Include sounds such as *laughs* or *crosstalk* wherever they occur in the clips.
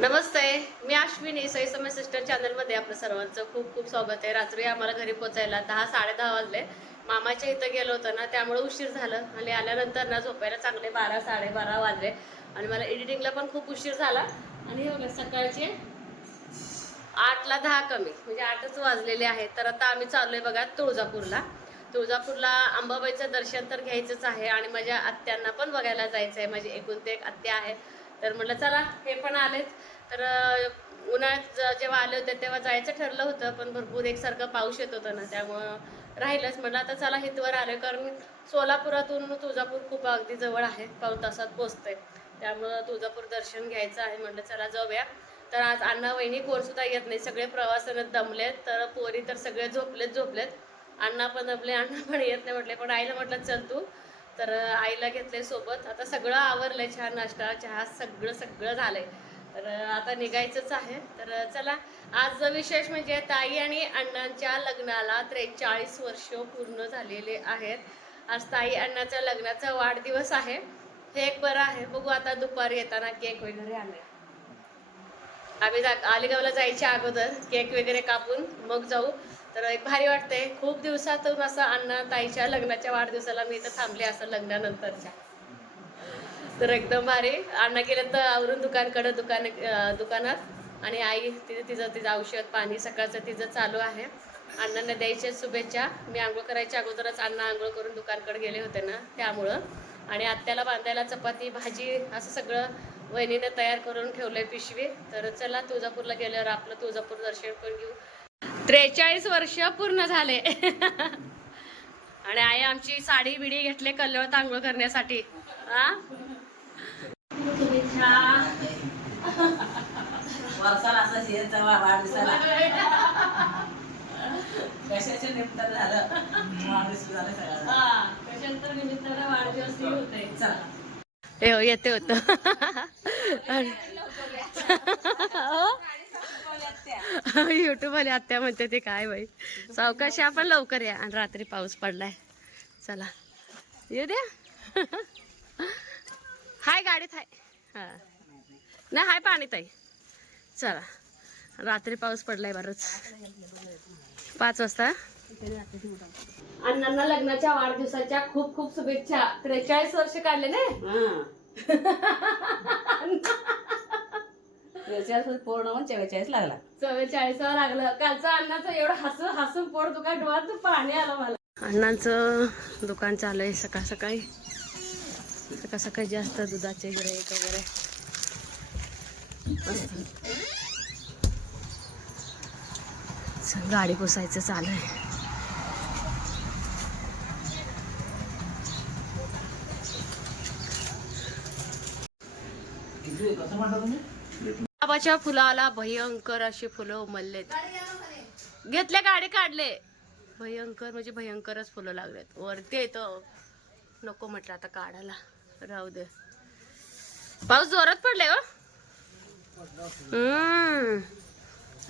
नमस्ते मी अश्विनी सई समय सिस्टर चॅनलमध्ये आपलं सर्वांचं खूप खूप स्वागत आहे. रात्री आम्हाला घरी पोचायला दहा साडेदहा वाजले. मामाच्या इथं गेलो होतो ना त्यामुळे उशीर झालं. आणि आल्यानंतर ना झोपायला चांगले बारा साडेबारा वाजले. आणि मला एडिटिंगला पण खूप उशीर झाला. आणि हे बघा सकाळचे आठला दहा कमी म्हणजे आठच वाजलेले आहेत. तर आता आम्ही चाललोय बघा तुळजापूरला. तुळजापूरला अंबाबाईचं दर्शन तर घ्यायचंच आहे. आणि माझ्या आत्यांना पण बघायला जायचं आहे माझी एकूण ते एक आत्या आहे तर म्हटलं चला हे पण आलेत. तर उन्हाळ्यात जेव्हा आले होते तेव्हा जायचं ठरलं होतं पण भरपूर एकसारखं पाऊस येत होता ना त्यामुळं राहिलंच. म्हटलं आता चला हितवर आले कारण सोलापुरातून तुळजापूर खूप अगदी जवळ आहे पाऊण तासात पोचतंय त्यामुळं तुळजापूर दर्शन घ्यायचं आहे म्हटलं चला जाऊया. तर आज अण्णा वहिनी कोणसुद्धा येत नाही सगळे प्रवासानं दमलेत तर पोरी तर सगळे झोपलेत झोपलेत. अण्णा पण दमले अण्णा पण येत नाही म्हटले पण आईला म्हटलं चल तू. तर आईला घेतले सोबत. आता सगळं आवरलंय छान नाश्ता चहा सगळं सगळं झालंय. तर आता निघायचंच आहे. तर चला आज विशेष म्हणजे ताई आणि अण्णांच्या लग्नाला त्रेचाळीस वर्ष पूर्ण झालेले आहेत. आज ताई अण्णाच्या लग्नाचा वाढदिवस आहे. हे एक बरं आहे. बघू आता दुपारी येताना केक वगैरे आणूया आम्ही जा आलेगावला जायच्या अगोदर केक वगैरे कापून मग जाऊ. तर एक भारी वाटतंय. खूप दिवसातून असं अण्णा ताईच्या लग्नाच्या वाढदिवसाला मी इथं थांबले असं लग्नानंतरच्या. तर एकदम भारी. अण्णा गेलं तर आवरून दुकानकडं दुकान दुकानात. आणि आई तिथे तिचं तिचं औषध पाणी सकाळचं तिचं चालू आहे. अण्णांना द्यायच्या शुभेच्छा. मी आंघोळ करायच्या अगोदरच अण्णा आंघोळ करून दुकानकडे गेले होते ना त्यामुळं. आणि आत्याला बांधायला चपाती भाजी असं सगळं वहिनीनं तयार करून ठेवलंय पिशवी. तर चला तुळजापूरला गेल्यावर आपलं तुळजापूर दर्शन पण घेऊ. त्रेचाळीस वर्ष पूर्ण झाले. *laughs* आणि आई आमची साडी बिडी घेतले कल्ल्यावर आंघोळ करण्यासाठी. हा वर्षाला वाढदिवसाला कशाच्या निमित्तानं झालं? वाढदिवस झालं सगळं हा, कशानंतर निमित्तानं वाढदिवस ही होते चला. हे हो येते होत. युट्यूब वाले आत्या म्हणते ते काय बाई. सावकाशी आपण लवकर या आणि रात्री पाऊस पडलाय. चला. येऊ द्या. हाय गाडीत हाय. हा. नाही हाय पाणी ताई. चला. रात्री पाऊस पडलाय बरंच. पाच वाजता? अण्णांना लग्नाच्या वाढदिवसाच्या खूप खूप शुभेच्छा. त्रेचाळीस वर्ष काढले ना? बेचाळीस पूर्ण होऊन चव्वेचाळीस लागला. चव्वेचाळीसावर लागलं. कालचं अण्णाचं एवढं हसून हसून पोट दुकान डोळ्यात पाणी आलं मला. अण्णांचं दुकान चालू आहे सकाळ सकाळी. सकाळ सकाळी जास्त दुधाचे गिराईक वगैरे. गाडी पुसायचं चालू आहे. गुलाबाच्या फुलाला भयंकर अशी फुलं उमललेत. घेतले गाडी काढले. भयंकर म्हणजे भयंकरच फुलं लागलेत. वरती येतो नको म्हटलं आता काढायला. राहू दे. पाऊस जोरात पडले हो. हम्म.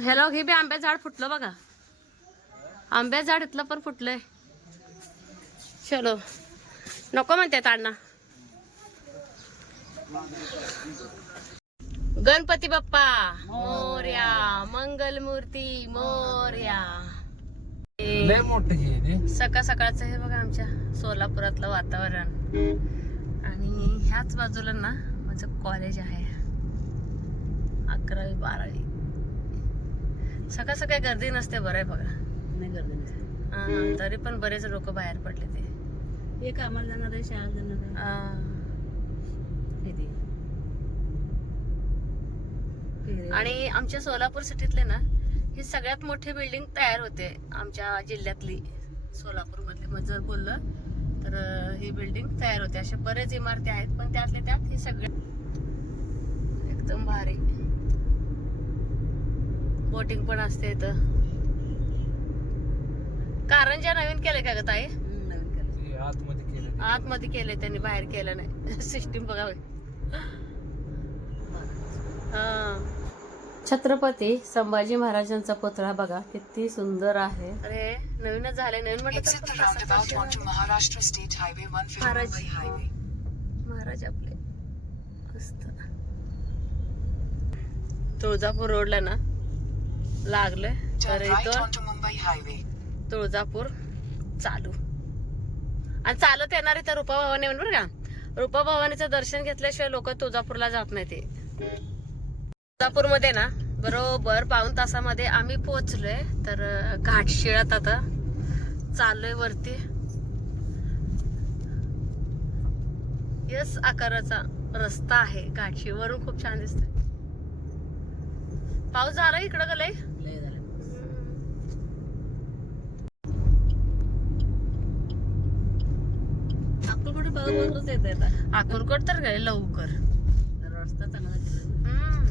ह्याला हे बी आंब्या झाड फुटलं बघा. आंब्या झाड इथलं पण फुटलंय. चलो. नको म्हणतात अण्णा गणपती बाप्पा. मोर्या. मंगल मूर्ती मोर्या हे सकाळ सकाळचं हे बघा आमच्या सोलापुरातलं वातावरण. आणि ह्याच बाजूला ना माझं कॉलेज आहे. अकरावी बारावी. सकाळ सकाळी गर्दी नसते बरं आहे बघा. नाही गर्दी नसते. तरी पण बरेच लोक बाहेर पडले ते. हे कामाला जाणार आहे शाळेत जाणार. आणि आमच्या सोलापूर सिटीतले ना ही सगळ्यात मोठी बिल्डिंग तयार होते आमच्या जिल्ह्यातली सोलापूर मधली मग जर बोललं तर ही बिल्डिंग तयार होते. अशा बरेच इमारती आहेत पण त्यातल्या त्यात ही सगळ्या एकदम भारी. बोटिंग पण असते इथं. कारंजा नवीन केले का ग ताई. आतमध्ये केले त्यांनी बाहेर केलं नाही. *laughs* सिस्टीम बघावे. छत्रपती संभाजी महाराजांचा पुतळा बघा किती सुंदर आहे. अरे. नवीनच झाले नवीन म्हटलं State Highway 150 Maharaj. Highway. Maharaj आपले. मस्त. तुळजापूर रोडला ना लागलोय. तर इथं Mumbai Highway. तुळजापूर चालू. आणि चालत येणार इथं रूपा भवानी म्हणून बरं का? रूपा भवानीचं दर्शन घेतल्याशिवाय लोक तुळजापूरला जात नाही ते तुळजापूरमध्ये ना बरोबर पाऊन तासामध्ये आम्ही पोहोचलोय. तर घाटशिळात आता चाललोय वरती. यस आकाराचा रस्ता आहे घाटशी वरून खूप छान दिसतोय. पाऊस झाला इकडं का लय अक्कलकोट तर गेले लवकर. रस्ता चांगला केला हम्म.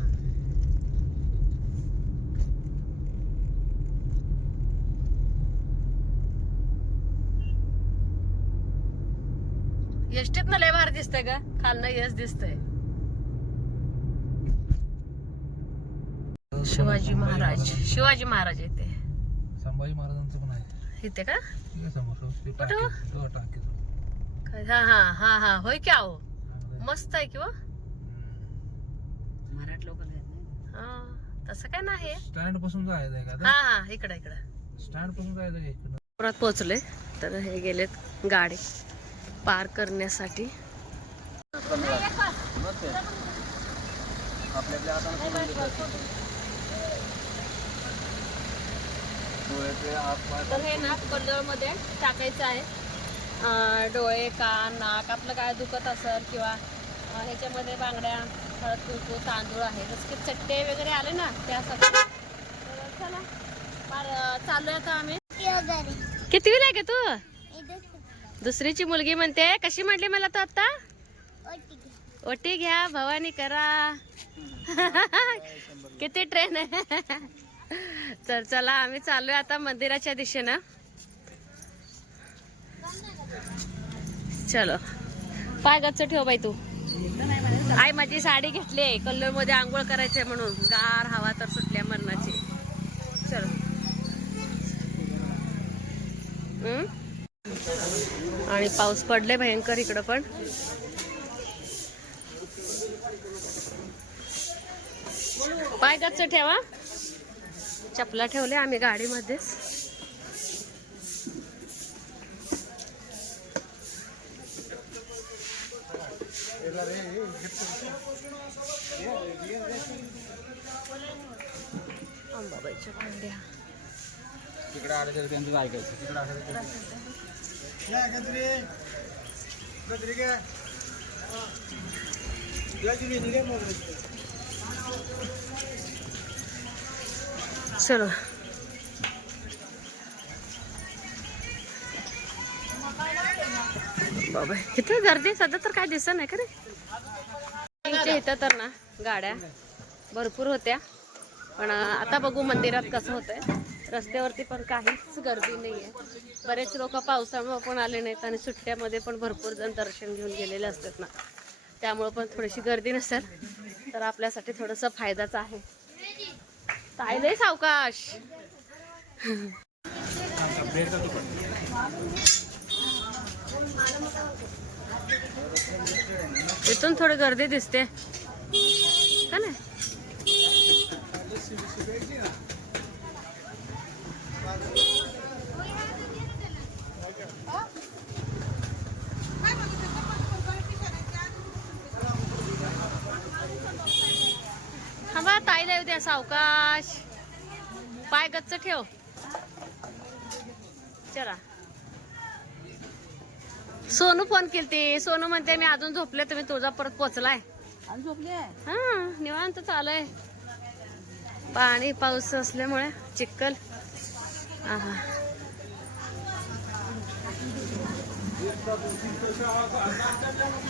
एसटीत ना लय भारी दिसतंय का खालनं यश दिसतंय. शिवाजी महाराज. शिवाजी महाराज येते संभाजी महाराजांचं पण आहे. इथे का? ते कुठं? काय- हा हा हा हा. होय की आहे. मस्त आहे किंवा मराठी लोक हा तसं काय नाही. स्टँडपासून जायचं हा? हा इकडं इकडं. स्टँडपासून जायचं? पुरात पोहोचले तर हे गेलेत गाडी. पार करण्यासाठी. तर हे ना मध्ये टाकायचं आहे. डोळे कान नाक आपलं काय दुखत असेल किंवा ह्याच्यामध्ये बांगड्या हळद कुंकू तांदूळ आहे. जसं की चट्टे वगैरे आले ना त्यासाठी. तर चला चाललोय आता आम्ही. किती आहे का तू? दुसरीची मुलगी म्हणते कशी म्हटली मला तू आता ओटी घ्या भवानी करा. *laughs* किती ट्रेन आहे. *laughs* तर चला आम्ही चालू आता मंदिराच्या दिशेनं. चलो. पाय गच्च ठेव बाई तू. आई माझी साडी घेतली आहे. कल्लोळमध्ये आंघोळ करायचंय म्हणून. गार हवा तर सुटल्या मरणाची. चलो. हम्म? आणि पाऊस पडले भयंकर इकडं पण. पाय गच्च ठेवा. चपला ठेवले आम्ही गाडीमध्येच. अंबाबाईच्या भांड्या. तिकडे आले तरी त्यांचं ऐकायचं. तिकडे आलं तरी चलो. बाबा किती गर्दी सध्या तर काय दिसत नाही का रे? आमच्या इथं तर ना गाड्या भरपूर होत्या. पण आता बघू मंदिरात कसं होतंय. रस्त्यावरती पण काहीच गर्दी नाही आहे बरेच लोक पावसामुळे पण आले नाहीत आणि सुट्ट्यामध्ये पण भरपूर जण दर्शन घेऊन गेलेले असतात ना. त्यामुळं पण थोडीशी गर्दी नसेल तर आपल्यासाठी थोडंसं फायदाच आहे. ताई नाही सावकाश? इथून थोडी गर्दी दिसते. का नाही थांबा ताईला येऊ द्या सावकाश. पाय गच्च ठेव. चला. सोनू फोन केलती. सोनू म्हणते मी अजून झोपले तुम्ही तुझा परत पोचलाय. आणि झोपली आहे हा निवांत चालूय पाणी पाऊस असल्यामुळे चिक्कल. आहा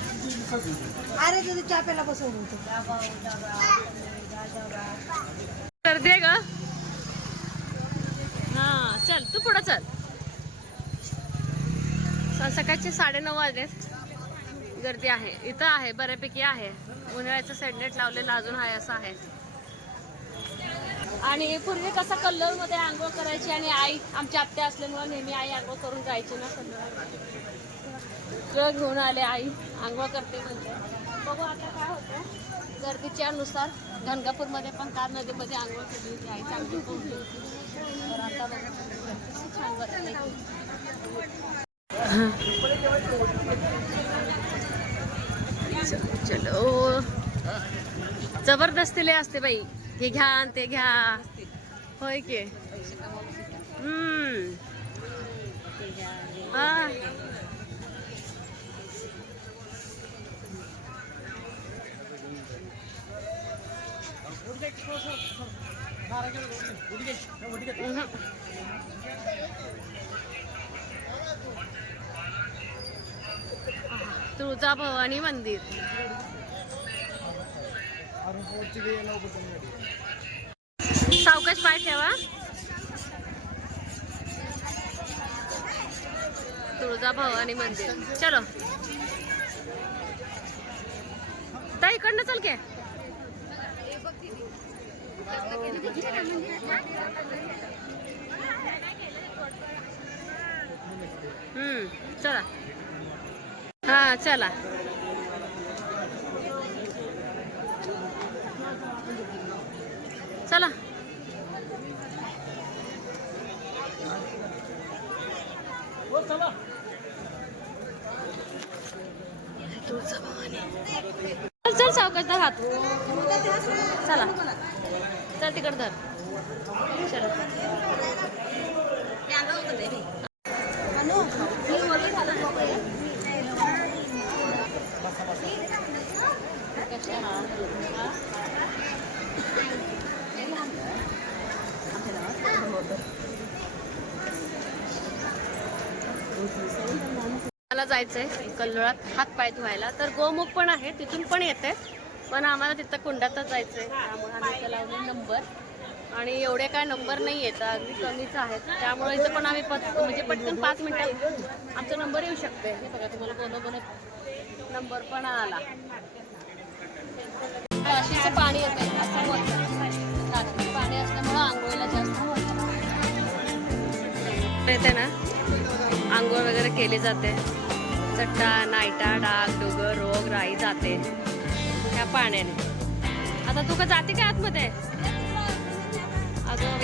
अरे तुझं चहा प्यायला बसवलं होतं. गर्दी आहे ग. हा चल तू पुढं चल. सकाळचे साडेनऊ वाजलेत. गर्दी आहे. इथं आहे बऱ्यापैकी आहे. उन्हाळ्याचं सेंडेट लावलेलं अजून आहे असं आहे. आणि पूर्वी कसं कल्लोळमध्ये आंघोळ करायची आणि आई आमची आत्या असल्यामुळे नेहमी आई आंघोळ करून जायची ना सगळं घेऊन आले आई आंघोळ करते म्हणते. बघू आता काय होतं. गर्दीच्या नुसार गणगापूरमध्ये पण कार नदीमध्ये आंघोळ केली होती आई चांगली होती. तर आता छान वाटत चलो जबरदस्तीले असते बाई. हे घ्या आणि ते घ्या होय की हम्म हा तुळजाभवानी मंदिर सावकाश पाय ठेवा. तुळजाभवानी मंदिर. चलो. ताई इकडनं चल के. हम्म चला. हा चला. चला. चल चल सावकाश धर हात. चला. चल तिकड धर. चला. जायचं जायचंय कल्लोळात हात पाय धुवायला. तर गोमुख पण आहे तिथून पण येते. पण आम्हाला तिथं कुंडातच जायचंय. त्यामुळे आम्ही इथं लावले नंबर. आणि एवढे काय नंबर नाही येत अगदी कमीच आहेत. त्यामुळे इथं पण आम्ही पट म्हणजे पटकन पाच मिनिटात आमचा नंबर येऊ शकते हे बघा तुम्हाला बोलत नंबर पण आला. काशीचं पाणी येते असं बोलतात काशीचं पाणी असल्यामुळं आंघोळीला जास्त येते ना? आंघोळ वगैरे केली जाते. चट्टा नायटा डाग डोगर रोग राई जाते. ह्या पाण्याने. आता तू का जाते का आतमध्ये? अगं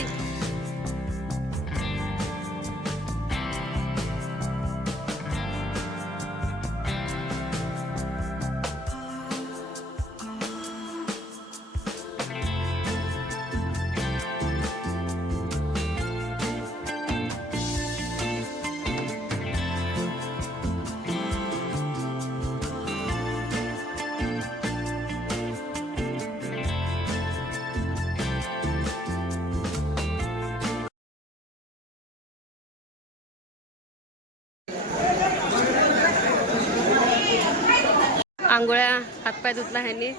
आंघोळ्या हातपाय धुतला ह्यांनी.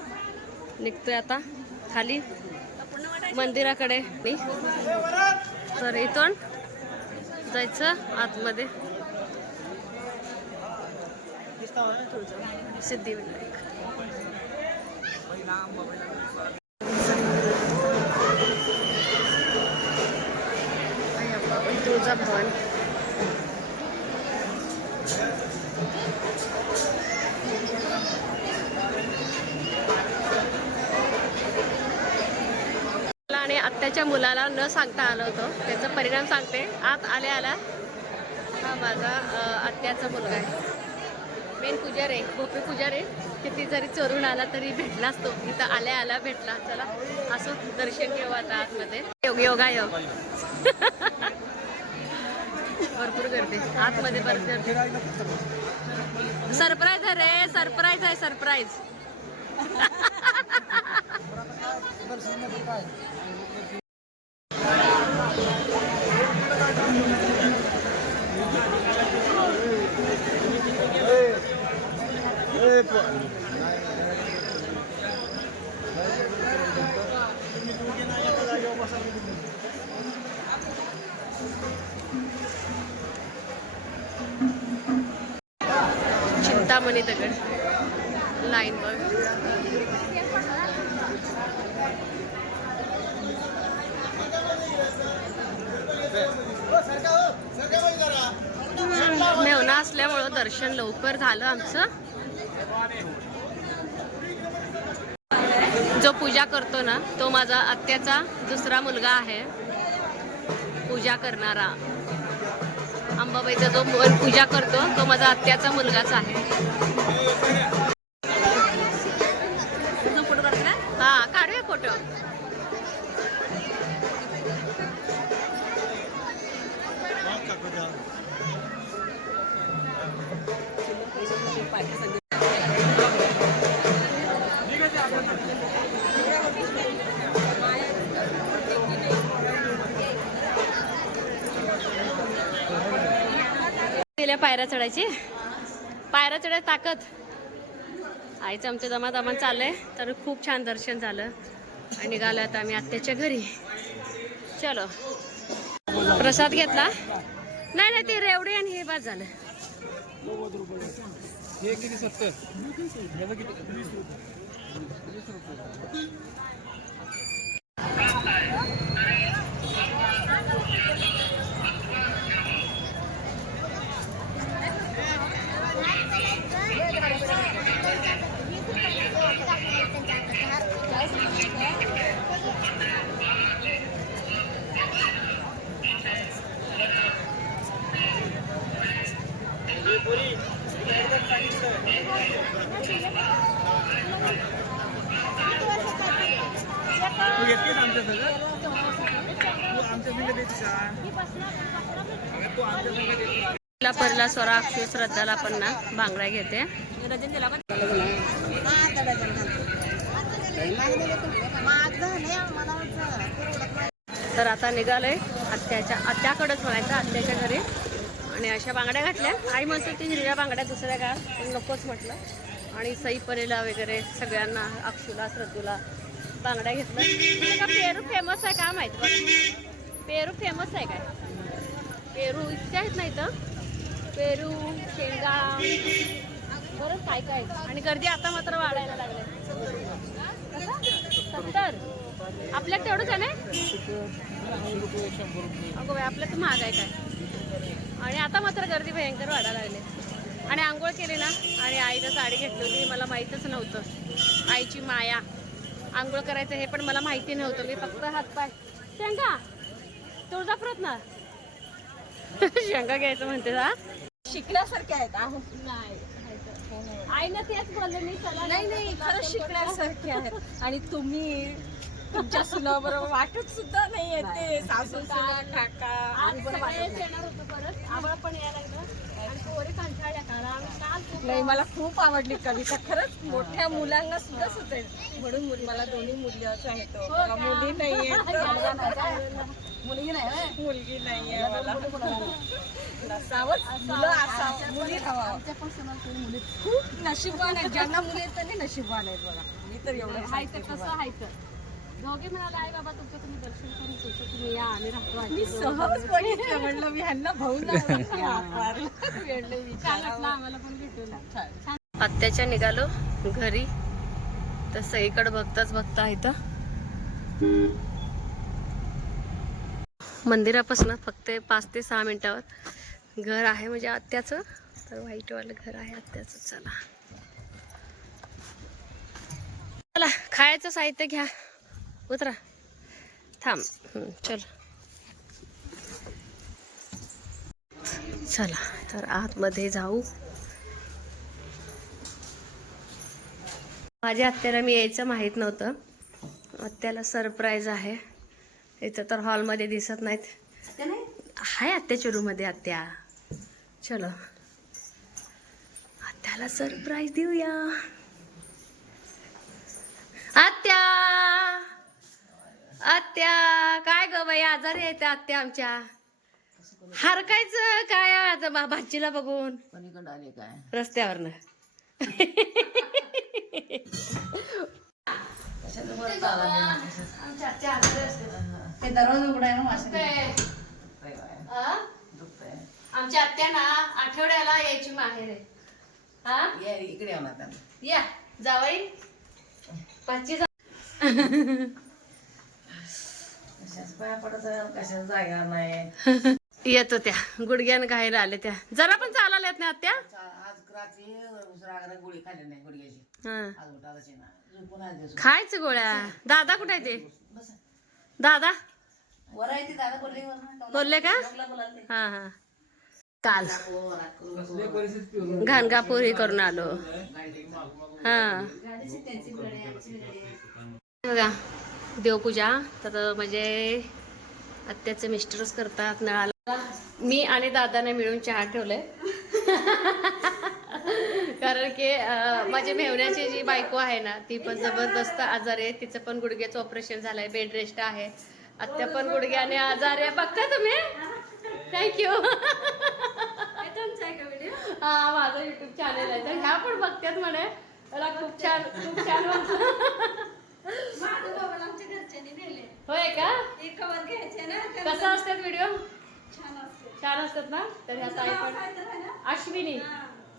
निघतोय आता खाली. मंदिराकडे मी. तर इथून जायचं आतमध्ये. सिद्धिविनायक. तुळजा भवन मला आणि आत्याच्या मुलाला न सांगता आलं होतं. त्याचा परिणाम सांगते. आत आल्या आला हा माझा आत्याचा मुलगा आहे. मेन पुजारी भोपी पुजारी. किती जरी चोरून आला तरी भेटलाच तो इथं आल्या आला भेटला. चला असं दर्शन घेऊ आता आतमध्ये. योग योगा योग *laughs* भरपूर गर्दी. आतमध्ये भरपूर सरप्राईज आहे रे सरप्राईज आहे सरप्राईज *laughs* चिंतामणी दगड लाईन बघ मेवना असल्यामुळं दर्शन लवकर झालं आमचं जो पूजा करतो ना तो माझा आत्याचा दुसरा मुलगा आहे. पूजा करणारा. अंबाबाईचा जो पूजा करतो तो माझा आत्याचा मुलगाच आहे. हा काढूया फोटो. दिल्या पायऱ्या चढायची. पायऱ्या चढाय ताकद. आईचं आमचं जमा दमान चाललंय. तर खूप छान दर्शन झालं. आणि निघालो आता आम्ही आत्याच्या घरी. चलो. प्रसाद घेतला. नाही नाही ते रेवडे आणि हे बाद झालं. हे तू येतेस आमच्या तू आमच्या संग तू आमच्या संग तिला परला स्वरा अक्षय श्रद्धाला पण ना भांगडा घेते. तर आता निघालोय आत्याच्या आत्याकडेच म्हणायचं आत्याच्या घरी. आणि अशा बांगड्या घातल्या. आई म्हणते ती हिरव्या बांगड्या दुसऱ्या का पण नकोच म्हटलं. आणि सई परेला वगैरे सगळ्यांना अक्षुला श्रद्धूला बांगड्या घेतलं का पेरू फेमस आहे का माहीत बघ पेरू फेमस आहे काय? पेरू इतक्या आहेत नाही तर पेरू शेंगा. बरंच काय काय? आणि गर्दी आता मात्र वाढायला लागले सत्तर. आपल्यात तेवढंच आहे ना? अगो बाई आपल्यात तर महाग आहे काय? आणि आता मात्र गर्दी भयंकर वाढायला लागली. आणि आंघोळ केली ना आणि आईनं साडी घेतली होती मला माहीतच नव्हतं. आईची माया. आंघोळ करायचं हे पण मला माहिती नव्हतं. मी फक्त हातपाय. शेंगा! तुळजापुरात ना? *laughs* शेंगा घ्यायचं म्हणते हा? शिकण्यासारखे आहेत आहो. आई ना तेच बोलले मी चला नाही नाही खरंच शिकण्यासारखे आहेत. *laughs* आणि तुम्ही तुमच्या सुनाबरोबर वाटत सुद्धा नाही येते सासू सुना काका नाही. नाही मला खूप आवडली कविता. खरंच मोठ्या मुलांना सुद्धा सुचेल. म्हणून मुल- मला दोन्ही मुलीच आहेत *laughs* हो. मला मुली नाहीये मुलगी नाही मुलगी नाहीये मला. नसावंच. मुलं असावं मुली हवा. खूप नशिबान आहेत. ज्यांना मुली आहेत त्यांनी नशिबान आहेत बघा. मी तर एवढं हायचं सांगते कसं तुम्हाला. हायचं दोघे म्हणाले आई बाबा तुमचं तुम्ही दर्शन करून तुमचं तुम्ही या आम्ही राहतो मी आजी सहज बघितलं म्हणलं मी ह्यांना भाऊ नाही वेळलं छान विचार. वाटलं आम्हाला पण भेटून. छान. आत्याच्या निघालो घरी. तर सईकडे बघताच बघता इथं. मंदिरापासून फक्त पाच ते सहा मिनिटावर घर आहे म्हणजे आत्याचं. तर व्हाईटवालं घर आहे आत्याचं. चला. चला खायचं साहित्य घ्या. उतरा थांब चल चला तर आतमध्ये जाऊ. माझ्या आत्याला मी यायचं माहीत नव्हतं. आत्याला सरप्राईज आहे. इथं तर हॉलमध्ये दिसत नाहीत. आहे आत्याच्या रूममध्ये आत्या. चलो. आत्याला सरप्राईज देऊया आत्या आत्या? काय ग बाई आजारी आहेत आत्या आमच्या. हरकायचं काय आता बा- भाचीला बघून? आले काय? रस्त्यावरनं. आमच्या आत्या ते दरवाजा ना वाशी आ? आमच्या आत्या ना आठवड्याला यायची माहेर आहे. हा इकडे या जावाई. पाचची *laughs* कशाच पाया पडत? कशाच जागा नाही? *laughs* येत होत्या गुडघ्यानं घायला आले त्या. जरा पण चालायला येत नाही आत्या? आज रात्री दुसरा आग्रा गोळी खाल्ली नाही गुडघ्याची. हा. आज उठायची ना खायचं गोळ्या. दादा कुठे आहे ते? दादा? बोलले का? हा हा. काल. घाणगापूर हे करून आलो. हा. बघा. देवपूजा. तर म्हणजे आत्याचे मिस्टरच करतात नळाला. मी आणि दादाने मिळून चहा ठेवलंय. *laughs* कारण की अं, माझी मेहण्याची जी बायको आहे ना ती पण जबरदस्त आजार आहे. तिचं पण गुडघ्याचं ऑपरेशन झालंय बेड रेस्ट आहे. आत्या पण गुडघ्याने आजार आहे. बघता तुम्ही? थँक्यू हा माझं युट्यूब चॅनल आहे. तर ह्या पण बघतात म्हणे. मला खूप छान खूप छान होय का? कसं असतात व्हिडिओ छान असतात. ना? तर ह्या ताई पण अश्विनी.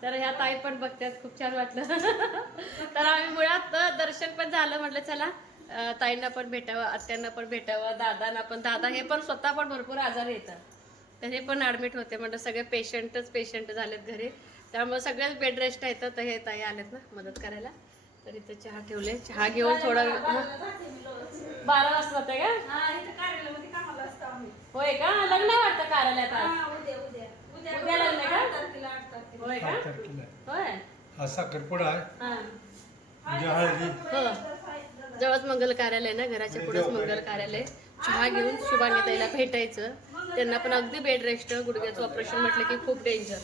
तर ह्या ताई पण बघतात खूप छान वाटलं. *laughs* तर आम्ही मुळात दर्शन पण झालं म्हटलं चला अं, ताईंना पण भेटावं आत्यांना पण भेटावं दादांना पण दादा हे पण स्वतः पण भरपूर आजार येतात. तर हे पण ऍडमिट होते म्हणजे सगळे पेशंटच पेशंट झालेत घरी. त्यामुळे सगळ्याच बेड रेस्ट आहेत तर हे ताई आलेत ना मदत करायला. तर इथे चहा ठेवले. चहा घेऊन थोडा बारा वाजता होते का? होय का? लग्न वाटतं कार्यालयात. उद्या लग्न का? होय का? होय. हा साखरपुडा आहे. हा. उद्या हळदी. हो. जवळच मंगल कार्यालय ना घराच्या पुढेच मंगल कार्यालय. चहा घेऊन शुभांगी ताईला भेटायचं. त्यांना पण अगदी बेड रेस्ट गुडघ्याचं ऑपरेशन म्हटलं की खूप डेंजर.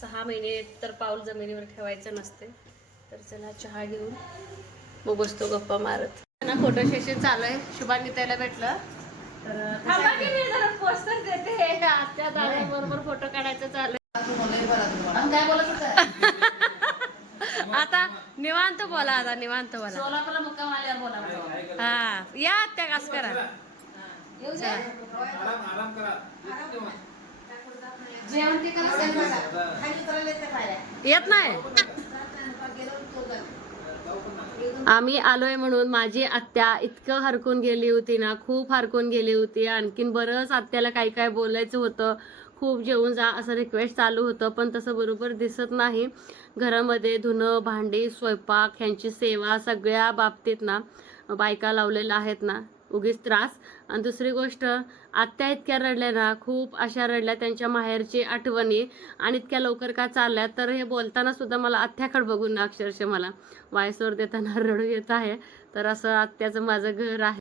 सहा महिने तर पाऊल जमिनीवर ठेवायचं नसते तर चला चहा घेऊन मग बसतो गप्पा मारत. ना फोटो सेशन चालू आहे. शुभांगी ताईला भेटलं. तर थांबा की मी जरा पोस्टर देते. आत्या दादा बरोबर फोटो काढायचं चालू आहे. काय बोलत होता? *laughs* आता निवांत बोला आता निवांत बोला. सोलापूरला मुक्काम आल्यावर बोला हा या त्या कास करा. जेवण ते येत नाही. आम्ही आलोय म्हणून माझी आत्या इतकं हरकून गेली होती ना खूप हरकून गेली होती. आणखीन बरंच आत्याला काही काय बोलायचं होतं. खूप जेवून जा असं रिक्वेस्ट चालू होतं पण तसं बरोबर दिसत नाही. घरामध्ये धुणं भांडी स्वयंपाक ह्यांची सेवा सगळ्या बाबतीत ना बायका लावलेल्या आहेत ना उगीच त्रास. आणि दुसरी गोष्ट आत्या इतक्या रडल्या ना खूप अशा रडल्या त्यांच्या माहेरची आठवणी. आणि इतक्या लवकर का चालल्या? तर हे बोलताना सुद्धा मला आत्याकडे बघून ना अक्षरशः मला वायसवर देताना *laughs* रडू येत आहे. तर असं आत्याचं माझं घर आहे.